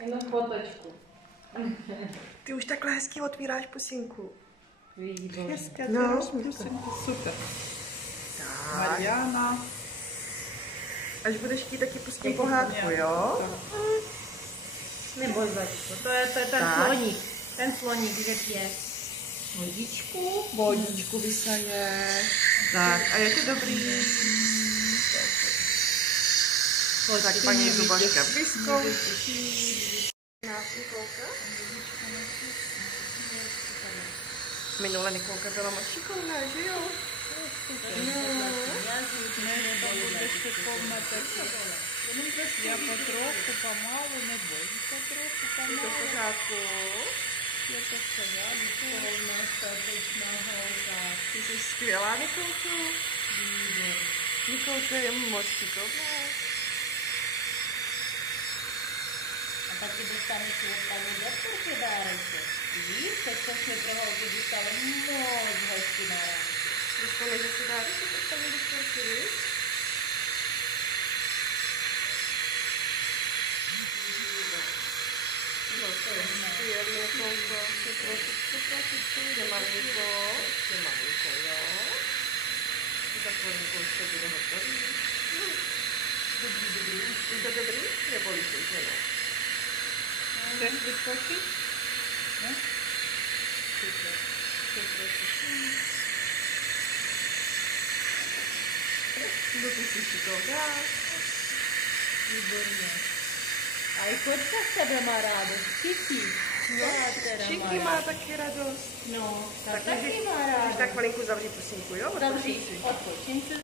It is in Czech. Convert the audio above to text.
Jenom fotočku. Ty už takhle hezky otvíráš pusinku. Hezky No. otvíráš pusinku, super. Tak. Mariana. Až budeš chtít, taky pustím pohádku, jo? Neboj, Začko, to je ten Tak. sloník. Ten sloník, že pije. Vodičku vysaješ. Tak, a je to dobrý. Tak paní zubařka vyzkouší. Nás Nikolka? Minule Nikolka byla moc šikovná, že jo? Я потроху, помалу, не бойся, потроху, Je to v помалу. pořádku? Je to v pořádku. Ty jsi skvělá, Nikolko. Nikolka je moc šikovná. A taky dostaneš od paní doktorky dáreček. Víš, všechny proholky dostali moc hezky na rámci. Dostaneš si dáreček od paní doktorky, víš? No to je skvělý, Nikolko. Trošičku, jde malinko, jo. Tak malinko už to bude hotový. Je to dobrý? Nebolí se, že ne? Chceš vyskočit? Ne? No ty jsi šikovná. Výborně. A i kočka z tebe má rádost. Kiki. No, Činky má taky radost. No, Tak taky má můžeš rádost. tak malinko zavřít pusinku, jo? Zavřít. Odpočím se.